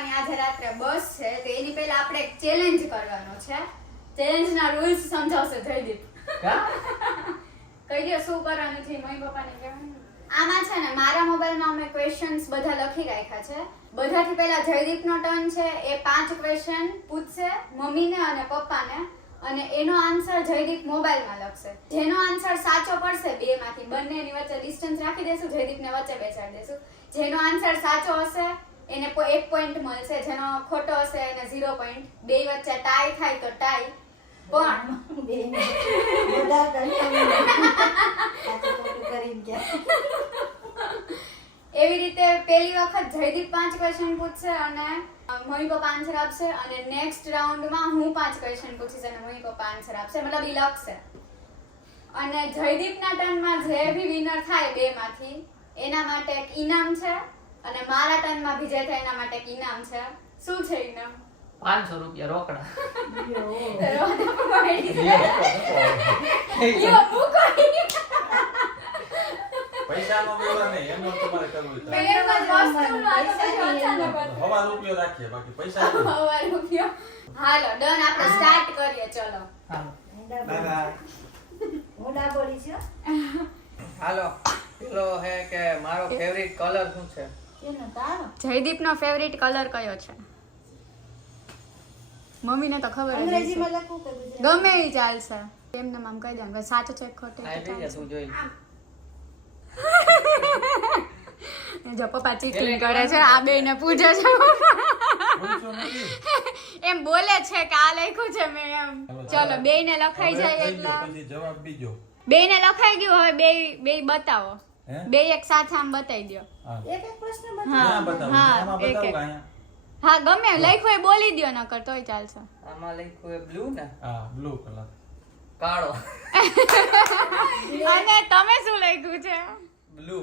પપ્પાની આજે રાત્રે બસ છે તો એની પહેલા આપણે એક ચેલેન્જ કરવાનો છે. ચેલેન્જના રૂલ્સ સમજાવશે જયદીપ. કહી દો શું કરવાનું છે મમ્મી પપ્પાને કહેવાનું. આમાં છે ને મારા મોબાઈલમાં અમે ક્વેશ્ચન્સ બધા લખી રાખ્યા છે. બધાથી પહેલા જયદીપનો ટર્ન છે. એ 5 ક્વેશ્ચન પૂછશે મમ્મીને અને પપ્પાને અને એનો આન્સર જયદીપ મોબાઈલમાં લખશે. જેનો આન્સર સાચો પડશે બેમાંથી બંનેની વચ્ચે ડિસ્ટન્સ રાખી દેશું, જયદીપને વચ્ચે બેસાડી દેશું. જેનો આન્સર સાચો હશે એને 1 પોઈન્ટ મળશે, જેનો ખોટો હશે એને 0 પોઈન્ટ. બે વચ્ચે ટાઈ થાય તો ટાઈ. પણ એવી રીતે પહેલી વખત જયદીપ 5 ક્વેશ્ચન પૂછશે અને મમ્મી પપ્પા આન્સર આપશે અને નેક્સ્ટ રાઉન્ડમાં હું 5 ક્વેશ્ચન પૂછીશ અને મમ્મી પપ્પા આન્સર આપશે, મતલબ ઈ લખશે. અને જયદીપના ટર્નમાં જે બી વિનર થાય બેમાંથી એના માટે એક ઇનામ છે અને મારા ટર્નમાં વિજય થાય એના માટે એક ઇનામ છે. શું છે ઇનામ? 500 રૂપિયા રોકડા. પૈસાનો વ્યવહાર નહીં, એમનો તમારે કરવું છે. હવા રૂપિયો રાખીએ, બાકી પૈસા હવા રૂપિયો. હાલો ડન, આપણે સ્ટાર્ટ કરીએ. ચલો હાલો. પેલો હે કે મારો ફેવરિટ કલર શું છે? જયદીપનો ફેવરિટ કલર કયો છે? મમ્મીને તો ખબર જ હશે. ગમે એ ચાલશે. એમને આમ કહી દેવાનું કે સાચું છે ખોટું આ બે તું જોઈ લે. જો પપ્પા ચીટિંગ કરે છે, આ બેને પૂછે છે. એમ બોલે છે કે આ લખ્યું છે મેં એમ. ચલો બેને લખાઈ જાય એટલે પછી જવાબ બીજો. બેને લખાઈ ગયું. હવે બે બતાવો. બે એક સાથે આમ બતાવી દો. એક પ્રશ્ન હા બતાવો. આમાં એક બતાવો એક. અહીંયા. હા ગમે લખ્યું એ બોલી દો, નકર તોય ચાલશે. આમાં લખ્યું એ બ્લુ ને હા બ્લુ કલર. કાળો. અને તમે શું લખ્યું છે? બ્લુ.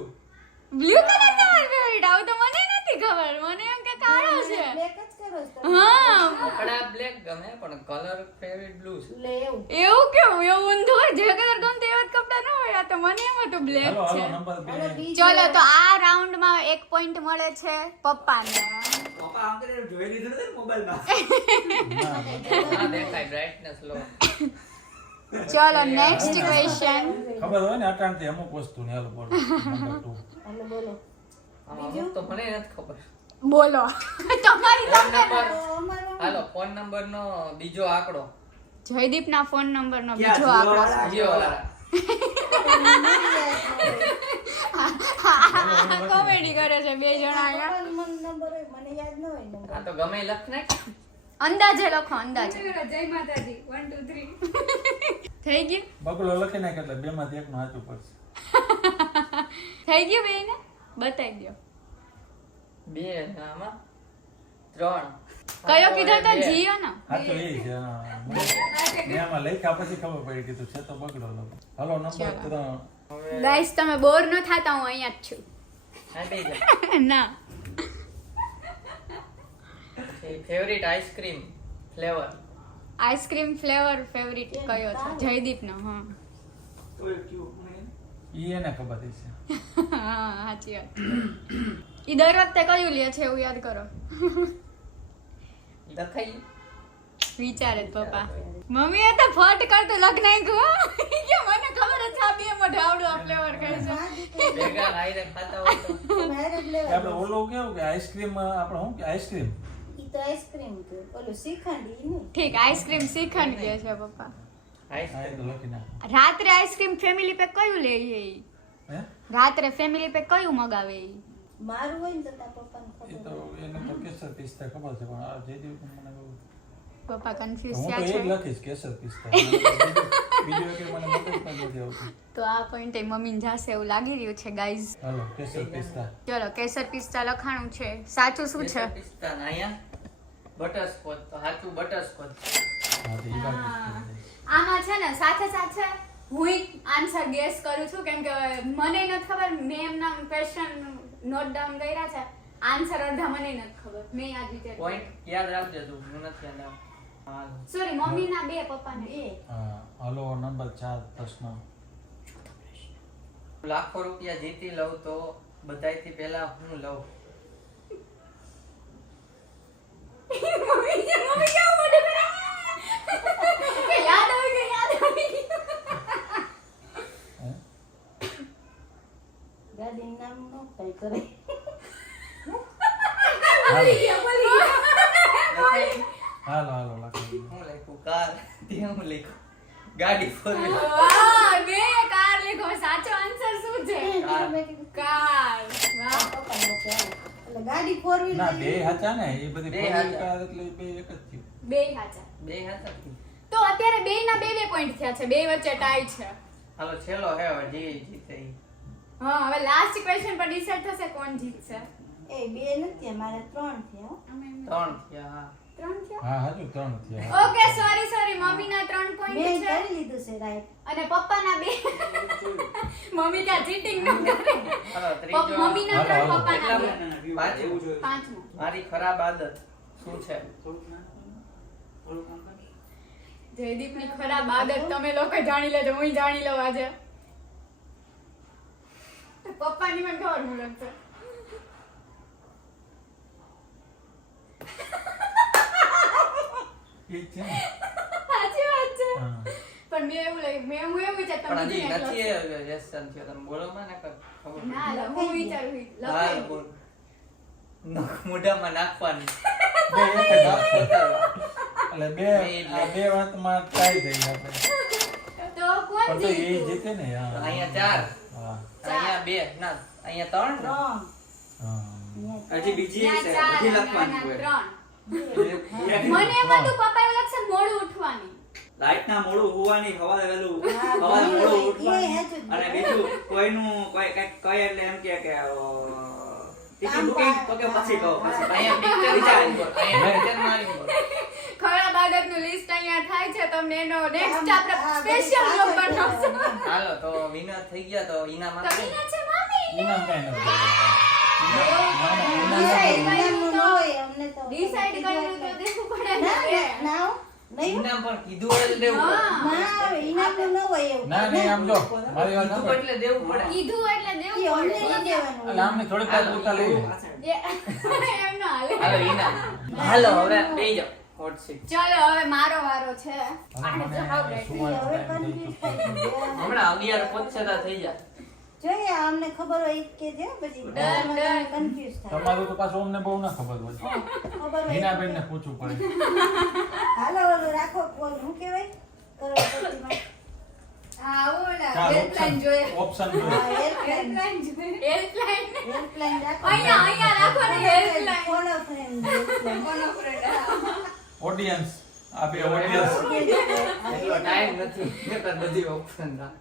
બ્લુ કલર તમારો ફેવરિટ? આવું તો મને નથી ખબર. મને એમ કે કાળો છે. બ્લેક જ કરો છો. હા કપડા બ્લેક ગમે પણ કલર ફેવરિટ બ્લુ છે. લે એવું. એવું કેવું? એવું ઊંધું હોય? જે કલર ગમતો એવા જ કપડા ન હોય. આ તો મને એમ હતું બ્લેક હાલો છે. હાલો નંબર 2. ચલો તો આ રાઉન્ડમાં 1 પોઈન્ટ મળે છે પપ્પાને. પપ્પા આમ કરીને જોઈ લીધું ને મોબાઈલમાં. આ દેખાય બ્રાઇટનેસ લો. ચલો નેક્સ્ટ ક્વેશ્ચન. ખબર હોય ને અટાણથી અમુક વસ્તુ ને હાલો બોલો. નંબર 2. હાલો બોલો. આમાં તો મને નથી ખબર. બોલો તમારી ફોન નંબર. અમારો હાલો ફોન નંબર નો બીજો આંકડો. જયદીપના ફોન નંબરનો ક્યાં બીજો જીરો આંકડો વાળા? છે. જીઓ વાળા. કોમેડી કરે છે બે જણા અહીંયા. મને નંબર હોય મને યાદ ન હોય નંબર. આ તો ગમે લખ ને. અંદાજે લખો, અંદાજે. જય માતાજી 1 2 3 થઈ ગયું? બગલો લખી નાખ એટલે બે માંથી એકનું સાચું પડશે. થઈ ગયું બેયને? બતાવી દો. 2 આમાં 3. કયો કીધો તો જીઓ ને? સાચું એ છે. હા. મેં આમાં લખ્યા પછી ખબર પડી કીધું છે તો બગડો લખો. હાલો નંબર 3. ગાઈસ તમે બોર ન થાતા, હું અહીંયા જ છું. આ બે જા. ના favourite ice cream flavour. Ice cream flavour favourite કયો છે? જયદીપનો. હા તો એ ક્યુ મને ઈ એને ખબર છે. હા સાચી વાત. ઈ દર વખતે કયું લે છે એવું યાદ કરો. લખાઈ વિચારે જ પપ્પા. મમ્મીએ તો ફટ કરતું લખ નાખ્યું. કે મને ખબર જ છે આ બે મોઢે આવડું આ ફ્લેવર ખાય છે. ભેગા રાઈને ખાતા હોય તો મારે જ એ લેવાનું. આપણે ઓલો કેવું કે આઈસ્ક્રીમ આપણે શું કે આઈસ્ક્રીમ ઈ તો આઈસ્ક્રીમ કે ઓલું શ્રીખંડ ઈ નહીં. ઠીક આઈસ્ક્રીમ શ્રીખંડ કે છે પપ્પા. હા એ આઈસ્ક્રીમ. તો લખી નાખ. રાત્રે આઈસ્ક્રીમ ફેમિલી પેક કયું લે ઈ? હે રાત્રે ફેમિલી પેક કયું મગાવે ઈ? મારું હોય ને તો તારા પપ્પાને એ ખબર તો હોય. એને તો કેસર પિસ્તા ખબર છે પણ આ જે દિવસ મને બહુ- પપ્પા કન્ફ્યુઝ હું તો થયા એ જ છે. લખીશ કેસર પિસ્તા. બીજું એક મને મગજ પણ નથી આવતું. તો આ પોઈન્ટે મમ્મીને જાશે એવું લાગી રહ્યું છે ગાઈઝ. હાલો કેસર પિસ્તા. ચલો કેસર પિસ્તા લખાણું છે. સાચું શું છે? પિસ્તા ને અહીંયા બટરસ્કોચ. તો સાચું બટરસ્કોચ. હા તો ઈ બાકી આમાં છે ને સાથે સાથે હું આન્સર ગેસ કરું છું કેમ કે મને નથી ખબર. મેં એમના ક્વેશ્ચન નોટ ડાઉન કર્યા છે. આન્સર અડધા મને નથી ખબર. મેં આ રીતે પોઈન્ટ યાદ રાખજો તું. હું નથી યાદ આવતું. હાલો. સોરી મમ્મીના 2 પપ્પાને 2. હા હાલો નંબર 4 પ્રશ્ન. લાખો રૂપિયા જીતી લઉં તો બધાયથી પહેલા હું લઉં. મમ્મી કેવું મોઢું કરે? કે યાદ આવી ગયું, યાદ આવી ગયું. ગાડીનું નામ નો કઈ કરે. બોલી ગયા. હાલો હાલો લખી હું લખ્યું કાર તે હું લખ્યું ગાડી ફોર વ્હીલર વાહ, બે કાર લખો. સાચો આન્સર શું છે? મેં કીધું કાર. વાહ. પપ્પાને વચ્ચે હાલો. એટલે ગાડી ફોર વ્હીલ ના બે હાચા ને એ બધી બે four wheel હાચા. car એટલે બે એક જ થયું બે સાચા. બે હતા તો અત્યારે બે ના બે પોઈન્ટ થયા છે. બે વચ્ચે ટાઈ છે. હાલો છેલ્લો હે હવે જે જીતે ઈ. હા, હવે લાસ્ટ ક્વેશ્ચન પર ડિસાઈડ થશે કોણ જીતશે. એ બે નથી મારે 3 થયા હો. ત્રણ થયા હા. 3 થયા. હા હાજુ 3 થયા ઓકે, સોરી મમ્મીના 3 મેં પોઈન્ટ છે કરી લીધું છે રાઈટ. અને પપ્પાના 2. મમ્મી ત્યાં ચીટિંગ ન કરે. હાલો ત્રીજો મમ્મીના 3, હાલો, હાલો. પપ્પાના 2. ના, ના, view પાંચમું. એવું જોઈએ. પાંચમું. મારી ખરાબ આદત શું છે? થોડુંક ના જયદીપની ખરાબ આદત તમે લોકો જાણી લેજો, હું જાણી લઉં આજે. પપ્પાની મને ખબર હું લખતો. એ છે ને સાચી વાત છે. હા. પણ મેં એવું વિચાર પણ તમે હજી બીજું નથી કંઈક લખો. વ્યસન થયો તમે બોલો મને ખબર ના લો, હું વિચારું હા લખાઈ બોલ મોઢામાં નાખવાની બે એક જ દાંત વાત. કોતરવા. એટલે બે આ બે વાતમાં ટ્રાય થઈ આપણે તો કોણ પણ તો એ જીત્યું? જીતે ને હા તો અહીંયા 4 હા અહીંયા 2 ના અહીંયા 3 હા હજી બીજી એક છે ત્યાં બધી ચાર, લખવાની ના, હોય. મને એમ હતું પપ્પા એવું લખશે મોડું ઉઠવાની. લાઈટ ના મોડું હોવાની સવારે વહેલું હા, સવારે એ મોડું એ ઉઠવાનું હેતું જ. અને બીજું કોઈનું કોઈ કઈક કહે એટલે એમ કે ટિકિટ બુકિંગ તો કે પછી કહો પછી અહીંયા પિક્ચર વિચારી બોલ અહીંયા પિક્ચર મારી બોલ ખરાબ આદતનું લિસ્ટ અહીંયા થાય છે. તમને એનો નેક્સ્ટ આપણે આ સ્પેશિયલ બધું બ્લોગ સાચું બનાવશું. હાલો તો વિનર થઈ ગયા તો ઇનામ તો આપે વિનર છે મમ્મી. ઇનામ કાંઈ નથી ઇનામનું ન હોય અમને તો. ડિસાઈડ કર્યું તો દેવું પડે ના, ને. ના, હો. નહીં હો. ઇનામ પણ કીધું એટલે દેવું પડે હા. ના આવે, ઇનામનું ન હોય એવું. ના નહીં આમ જો મારી વાત કીધું સાંભળ. એટલે દેવું પડે કીધું એટલે એ દેવું અમને પડે. નહીં દેવાનું એટલે આમને થોડીક વાર પૂરતા લઈ લે. એમ ન હાલે. હાલો ઇનામ હાલો હવે બેહી જાઓ હોટ સીટ ચલો હવે મારો વારો છે. હવે આને મને તો હાવ રેડી. સુવાનો હવે time confuse થઈ થઈ ગયું. હમણાં 11 પહોંચતા થઈ જાય જોઈએ અમને ખબર હોય કે છે પછી ડન, ડન. કન્ફ્યુઝ ગયું. થાય તમારું તો પાછું અમને બહુ ના ખબર હોય ખબર હોય હિનાબેનને પૂછવું પડે હાલો ઓલું રાખો કોલ હું કહેવાય કરોડપતિમાં. હા, ઓલા ચાલ હેલ્પલાઇન જોઈએ. ઓપ્શન હા, જોઈએ હેલ્પલાઇન. હેલ્પલાઇન. હેલ્પલાઇન રાખો. અહીંયા રાખો ને હેલ્પલાઇન. ફોન અ ફ્રેન્ડ હેલ્પલાઇન. કોનો friend? ઓડિયન્સ આ બે ઓડિયન્સ એટલો ટાઈમ નથી નકર બધી ઓપ્શન રાખ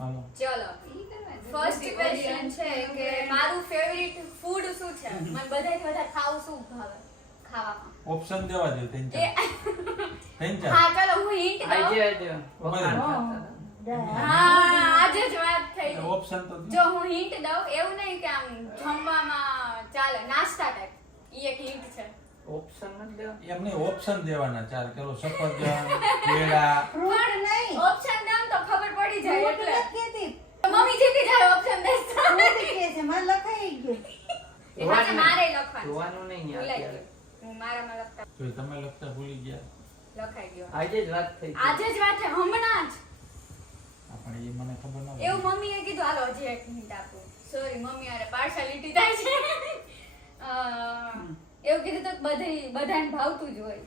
હાલો ચલો ફર્સ્ટ ક્વેશ્ચન છે કે મારું ફેવરિટ ફૂડ શું છે? મને બધાથી વધારે ખાવું શું ભાવે ખાવામાં? ઓપ્શન દેવા જોઈએ ત્રણ એ ચાર હા, ચલો હું હિન્ટ દઉં. આજે વખાણ થતા હતા. હા, આજે જ વાત થઈ. ઓપ્શન તો જો હું હિન્ટ દઉં, એવું નહીં કે આમ જમવામાં ચાલે, નાસ્તા ટાઈપ. ઈ એક હિન્ટ છે. ઓપ્શન નથી દેવા એમને ઓપ્શન દેવાના ચાર કિલો સફરજન કેળા ફ્રૂટ નહીં. ઓપ્શન દઉં તો ખબર પડી જાય ફ્રૂટ એટલે. નથી કહેતી. તો મમ્મી જીતી જાય ઓપ્શન દઈશ તો. ફ્રૂટ કહે છે મારે લખાઈ ગયું. એ સાચે મારે લખવાનું. જોવાનું નહીં ભૂલાઈ અત્યારે ગયું. હું મારામાં લખતા તો તમે લખતા ભૂલી ગયા લખાઈ ગયો. આજે જ વાત થઈ હતી. આજે જ વાત છે, હમણાં જ. આપણે એ મને ખબર ના એવું મમ્મીએ કીધું, હાલો હજી એક મિનિટ આપું. સોરી મમ્મી અરે પાર્શિયાલિટી થાય છે. એવું કીધું તો બધાને ભાવતું જ હોય.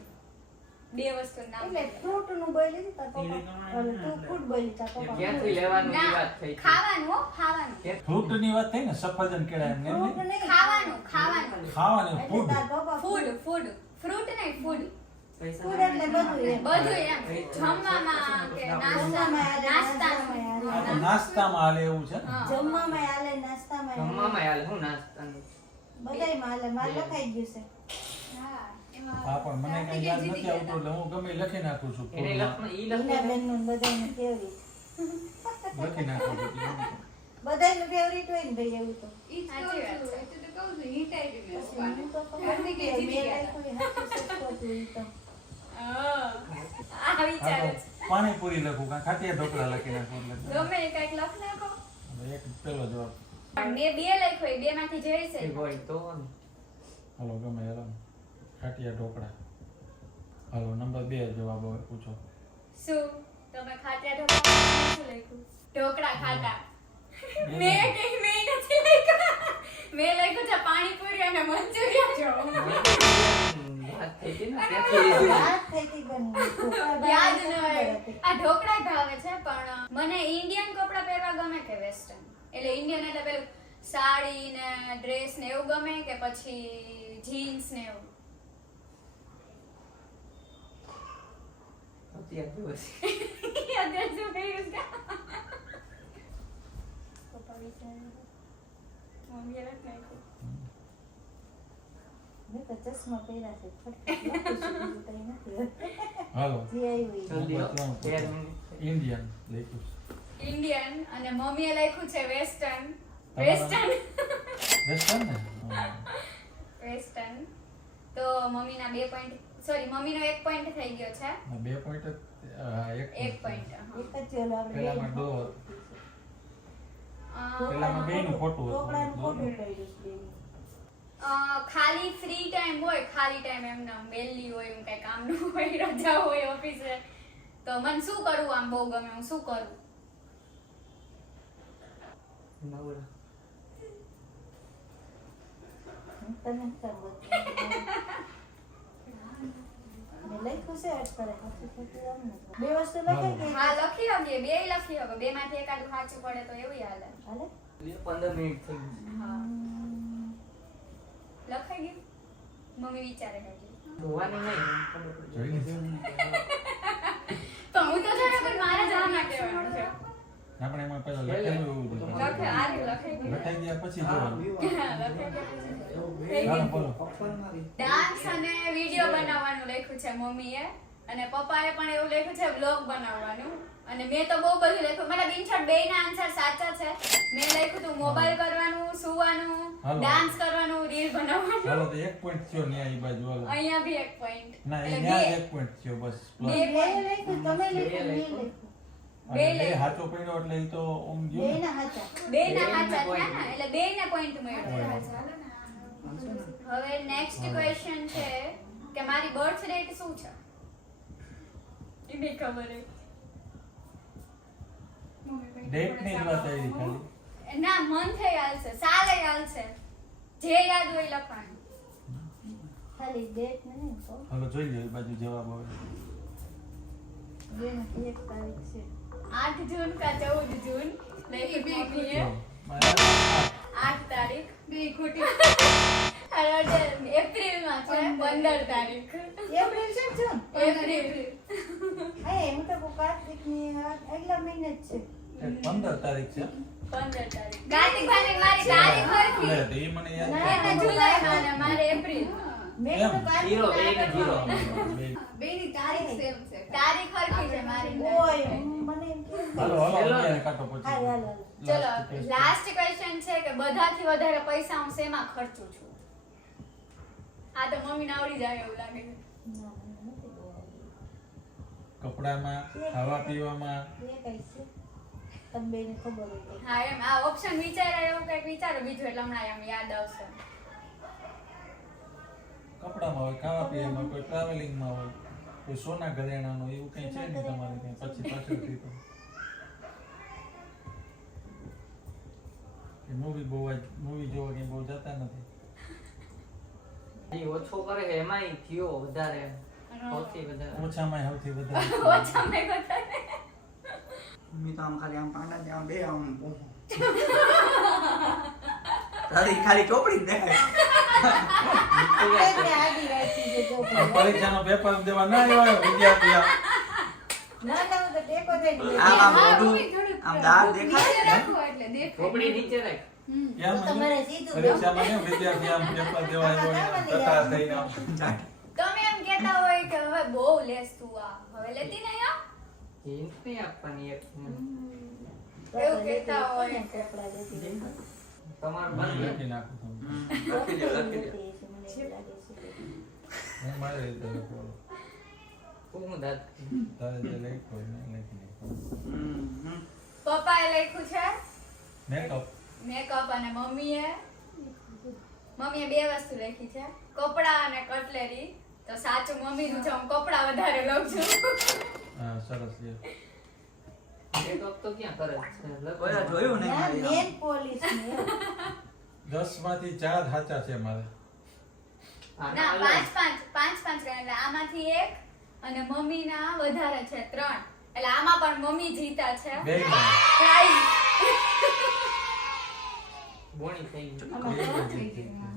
બે વસ્તુ નામ એટલે ફ્રૂટ નું બોલી દીધું તાર પપ્પા. ઓલું તું ફ્રૂટ બોલી તાર પપ્પા. ક્યાંથી લેવાનું એ વાત થઈ ના, હતી. ખાવાનું હો, ખાવાનું. ફ્રૂટ ની વાત થઈ ને સફરજન કેળા એમને એમ ફ્રૂટ નહીં. નહીં. ખાવાનું, ખાવાનું. ખાવાનું એટલે ફૂડ તાર પપ્પા ફૂડ, ફૂડ. ફ્રૂટ નહીં, ફૂડ. ફૂડ એટલે બધું એમ. બધું એમ. જમવામાં કે નાસ્તામાં, નાસ્તાનું. નાસ્તામાં હાલે એવું છે ને? હા. જમવામાં હાલે નાસ્તામાં હાલે. જમવામાં હાલે હું નાસ્તાનું બધાયમાં હાલે મારે લખાઈ ગયું છે. હા, એમાં હા પણ મને કઈ યાદ નથી આવતું એટલે હું ગમે ઈ લખી નાખું છું એને લખમાં ઈ લખે હિનાબેનનું ને બધાયનું favourite. લખી નાખું છું બધાયનું favourite હોય ને ભાઈ એવું તો. સાચી વાત છે. પછી હું તો ખબર નથી કે બે લાયકોએ હાથું સચવાતું ઈ તો. આ વિચાર હા છે. તો પાણીપુરી લખું કાં ખાટિયા ઢોકળા લખી નાખું એટલે ગમે એ કંઈક લખ નાખો. હવે એક પેલો જવાબ પણ મેં બે લખ્યો, એ બેમાંથી જે હશે. હોય તો હાલો ગમે હાલો ખાટિયા ઢોકળા. હાલો નંબર 2 જવાબ હવે પૂછો. શું તમે ખાટ્યા ઢોકળા શું લખ્યું? ઢોકળા ખાટા. મેં નથી લખ્યું. મેં લખ્યું છે પાણીપુરી અને મંચુરિયન. વાત થઈ હતી ને ત્યાંથી વાત થઈ હતી પણ ઢોકળા યાદ ન ભાવે હોય. હતી. આ ઢોકળા ભાવે છે પણ મને ઇન્ડિયન કપડાં પહેરવા ગમે કે વેસ્ટર્ન? એટલે ઇન્ડિયન એટલે પેલું સાડી ને ડ્રેસ ને એવું ગમે કે પછી જીન્સ ને એવું? અત્યારે જોવે છે. અત્યારે શું પહેર્યું છે? પપ્પા વિચારે મમ્મીએ નથી નાખ્યું. મેં તો ચશ્મા પહેર્યા છે ફટફટ લખું છું, બીજું કંઈ નથી. હાલો જે આવ્યું એ. જલ્દી હો. નંબર 3 તેર પૂછો. મિનિટ. ઇન્ડિયન લખ્યું છે. ઇન્ડિયન અને મમ્મીએ લખ્યું છે વેસ્ટર્ન. તમારા- વેસ્ટર્ન વેસ્ટર્ન ને હા. વેસ્ટર્ન. તો મમ્મીના 2 પોઈન્ટ સોરી મમ્મીનો 1 પોઈન્ટ થઈ ગયો છે. આ 2 પોઈન્ટ એક 1 પોઈન્ટ. એક જ ઓલો આપણે પેલામાં બેયનું ડો ખોટું. પેલામાં બેયનું ખોટું હતું. ઢોકળાનું ખોટું પડ્યું છે બેયનું. ખાલી ફ્રી ટાઈમ હોય ખાલી ટાઈમ એમને બેલી હોય એમ કઈ કામનું હોય રજા હોય ઓફિસે તો મને શું કરવું આમ બહુ ગમે હું શું કરું? નવરા. હું તને ખબર મેં લખ્યું છે અટકળે પછી થતું આમ નથી. બે વસ્તુ લખાઈ ગઈ હા લખી શકીએ બેય લખી શકો બે માંથી એકાદું સાચું પડે તો એવું હાલે. હાલે 15 મિનિટ થઈ ગઈ. હા લખાઈ ગયું? મમ્મી વિચારે કાઢી. જોવાની નહીં ખબર પડી. જોઈ લીધું? તો હું તો જાણે પણ મારે જ આમાં કહેવાનું છે. આપણે એમાં પહેલા લખેલું એવું હતું. લખે આરે લખાઈ ગયું. લખાઈ ગયા પછી જોવાનું. લખાઈ ગયા પછી. થઈ હાલો ગયું. બોલો. ડાન્સ અને વિડિયો બનાવવાનું લખ્યું છે મમ્મીએ અને પપ્પાએ પણ એવું લખ્યું છે વ્લોગ બનાવવાનું અને મેં તો બહુ બધું લખ્યું મતલબ ઇન શોર્ટ બેયના આન્સર સાચા છે. મેં લખ્યું હતું મોબાઈલ કરવાનું સુવાનું હાલો. ડાન્સ કરવાનું રીલ બનાવવાનું. હાલો તો 1 પોઈન્ટ થયો ન્યા ઈ બાજુ હાલો. અહીંયા બી 1 પોઈન્ટ. ના એ એટલે ન્યા બે. 1 પોઈન્ટ થયો બસ બે. પ્લસ. બે લખ્યું તમે લખ્યું મેં લખ્યું બે બે લઈ. હાચો પડ્યો એટલે ઈ તો ઓમ ગયો ને. બેયના હાચા. બેયના બેયના સાચા point. થયા ને એટલે બેયને પોઈન્ટ મળ્યો. હવે નેક્સ્ટ ક્વેશ્ચન છે કે મારી બર્થ ડેટ શું છે? એ બી ખબર હે. ડેટ ની જ વાત આવી ખાલી. ના મંથ હાલશે સાલે હાલશે જે યાદ હોય લખવાનું. ખાલી ડેટ નહીં કહો. હાલો જોઈ લો ઈ બાજુ જવાબ આવે. બેયનું 1 તારીખ છે. 8 જૂન કા 14 જૂન લઈ મમ્મીએ મારા 8 તારીખ બે ખોટી અને એપ્રિલ માં છે 15 તારીખ એપ્રિલ છે ને જૂન? એપ્રિલ હે હું તો કાર્તિકની આગલા મહિને જ છે. 15 તારીખ છે. 15 તારીખ કાર્તિક ભાઈ મારી તારીખ લે હોય તો ઈ મને યાદ ના, નથી. એને જુલાઈ માં અને મારે એપ્રિલ મેં એમ. તો કાર્તિક જીરો, બેયને જીરો. બે- બેની તારીખ સેમ છે. તારીખ હરખી છે મારી ઓય મને એમ કેમ હાલો હાલો ચલો. અહીંયા કાઢો પછી. હાલ, હાલ, હાલ. ચલો Last question. લાસ્ટ ક્વેશ્ચન છે કે બધાથી વધારે પૈસા હું શેમાં ખર્ચું છું? આ તો મમ્મીને આવડી જાય એવું લાગે છે. ના, મને નથી બહુ આવડતું. કપડામાં ખાવા પીવામાં એ કઈ છે તમે બેયને ખબર હોય તો. હા એમ આ ઓપ્શન વિચારે એવું કંઈક વિચારો બીજું એટલે હમણાં એમ યાદ આવશે. કપડામાં હોય ખાવા પીવામાં કોઈ ટ્રાવેલિંગમાં હોય કોઈ સોના ઘરેણાનું એવું કંઈ છે નહીં તમારે કંઈ પછી પાછળથી તો મૂવી જોવા કંઈ બહુ જતા નથી. ઈ ઓછો કરે છે એમાંય થયો વધારે સૌથી વધારે ઓછામાં સૌથી વધારે ઓછા મેં વધારે મમ્મી તો આમ ખાલી આમ પાંડા જ આમ બે આમ તારી ખાલી ચોપડી જ દેખાય. એટલે આડી રાખી છે જો આ પરીક્ષાનો પેપર દેવા ના આવ્યો વિદ્યાર્થી આ. ના ના હું તો ટેકો થઈને આમ આમ હા, મોઢું મમ્મી થોડુંક આમ દાંત નીચે દેખાય રાખો એટલે દેખાય. ચોપડી નીચે રાખ. કેમ તો તમારે સીધું પરીક્ષામાં કેમ વિદ્યાર્થી આમ પેપર દેવા આવ્યો હોય ને કટાર થઈને આમ. તમે એમ કહેતા હોય કે હવે બહુ લેસ તું આ હવે લેતી નહીં આ હિન્ટ નહીં આપવાની એક એવું કહેતા હોય. કપડા લેતી તમારું મને બંધ લખી નાખું છું. લખી દો લખી દો. મને એવું લાગે છે હું મારી રીતે લખું. હું દાદ તારે જે લખ્યું હોય ને એ લખી નાખું. પપ્પાએ લખ્યું છે મેકઅપ મેકઅપ અને મમ્મીએ બે વસ્તુ લખી છે કપડા અને કટલેરી. તો સાચું મમ્મીનું છે, હું કપડા વધારે લઉં છું. હા સરસ છે. મેકઅપ તો ક્યાં કરે છે કોઈ જોયું નહીં ના, મારી આમ. નેલ પોલિશ ને એવું. 10 માંથી 4 સાચા છે મારે. ના, પાંચ ગણા. એટલે આમાંથી એક અને મમ્મીના વધારે છે 3. એટલે આમાં પણ મમ્મી જીતા છે. બે ગણા. પ્રાઇઝ. બોણી થઈ ગઈ આમાં બે તો ગણા.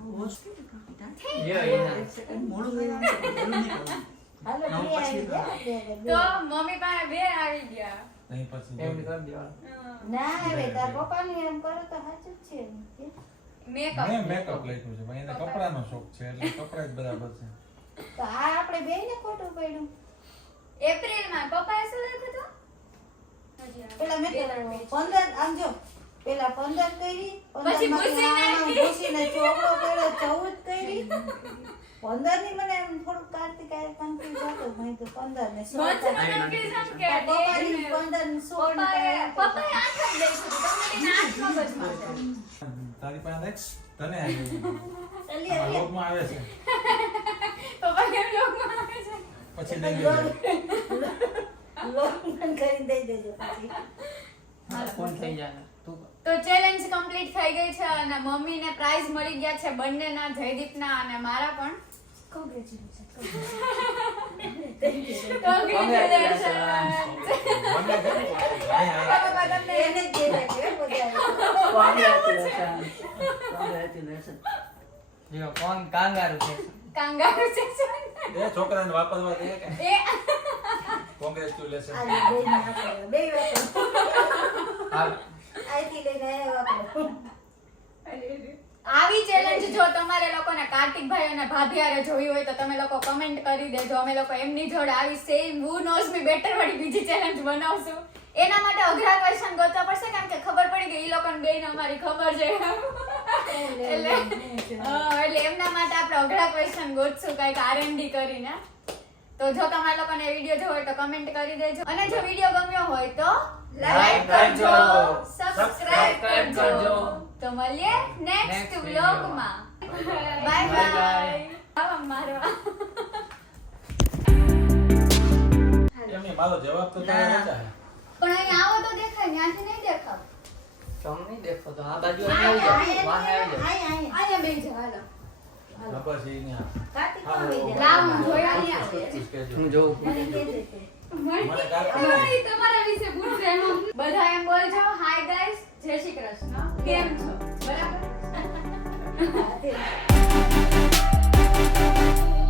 લ્યો એના મોડું થઈ જાય ને, મોડું નહીં કરવું. હાલો, ના, બે પછી આવી ગયા, બે, બે. તો મમ્મી પાસે 2 આવી ગયા. નહીં પછી એમ જો. કરી દેવાનું ના હવે તાર પપ્પાનું એમ કરો તો સાચું જ છે કે? મેકઅપ. મેં મેકઅપ લખ્યું છે પણ એને કપડાનો શોખ છે એટલે કપડા જ બરાબર છે. તો આ આપણે બેયને ખોટું પડ્યું. એપ્રિલમાં પપ્પાએ શું લખ્યું હતું? હજી આવે. પેલા મેં બે તો ત્રણ page. 15 આમ જો પેલા 15 કરી, 15 પછી માંથી ભૂસી આમ નાખી. ભૂસીને ચોગડો કર્યો, 14 કરી. 15 ની મને એમ થોડું કાર્તિક આ કન્ફ્યુઝ હતો, મેં તો 15 ને 16 વચ્ચે કરી. મને confusion કે પપ્પાની ડેટ 15 ને 16 ને પપ્પાએ 8 જ લખ્યું હતું. તમને 8 મગજમાં છે. તારી પાસે તને આવી. ચાલી આ આવી. લોકમાં આવે છે પપ્પા કેમ લોકમાં આવે છે? પછી દઈ દેજો. લોન કરી દઈ દેજો પછી. ફોન થઈ જાય તું તો ચેલેન્જ કમ્પ્લીટ થઈ ગઈ છે અને મમ્મીને પ્રાઇઝ મળી ગયા છે બંનેના, જયદીપના અને મારા પણ. Congratulations. Congratulations. મને ગમ્યું. અહીંયા પપ્પા તમને એને જ દે રાખ્યો બધા. Congratulations. લ્યો કોણ કાંગારું છે કાંગારૂ છે. એ છોકરાને વાપરવા દે કે એ કોંગ્રેચ્યુલેશન. આજે બેયને વાપરો, બેય વાપરો. આ અહીંથી લઈને અહીંયા વાપરો. આવી ચેલેન્જ જો તમારે લોકોને કાર્તિકભાઈ અને ભાભી હારે જોઈ હોય તો તમે લોકો કમેન્ટ કરી દેજો. અમે લોકો એમની જોડે આવી same who knows me better વાળી બીજી ચેલેન્જ બનાવશું. એના માટે અઘરા ક્વેશ્ચન ગોતવા પડશે કારણ કે ખબર પડી ગઈ ઈ લોકોને બેયને અમારી ખબર છે. એટલે એટલે એમના માટે આપણે અઘરા ક્વેશ્ચન ગોતશું કંઈક R&D કરીને. તો જો તમારા લોકોને વિડીયો જોવો હોય તો કમેન્ટ કરી દેજો અને જો વિડીયો ગમ્યો હોય તો લાઈક કરજો, સબસ્ક્રાઇબ કરજો. તો મળીએ નેક્સ્ટ Next વ્લોગમાં. Bye Bye bye. bye. આવા મારવા. એમને મારો જવાબ તો તારે રચા હે. પણ અહીં આવો તો દેખાય, ત્યાંથી નહીં દેખાવ. તમે નહીં દેખો તો આ બાજુ આવી જાવ વાહ આવી જાવ અહીંયા બેસી જાઓ, હાલો. હા, પછી એને આ. કાર્તિક કોણ લઈ જાય? લાવ, હું જોઈ અહીંયા. પૂછ કહેજો. હું જોઉં મને કહેજે તે. મને કાર્તિક ઈ તમારા વિશે પૂછશે એમ. બધા એમ બોલજો, હાય ગાઈસ, જય શ્રી કૃષ્ણ, કેમ છો? બરાબર. હા, તે.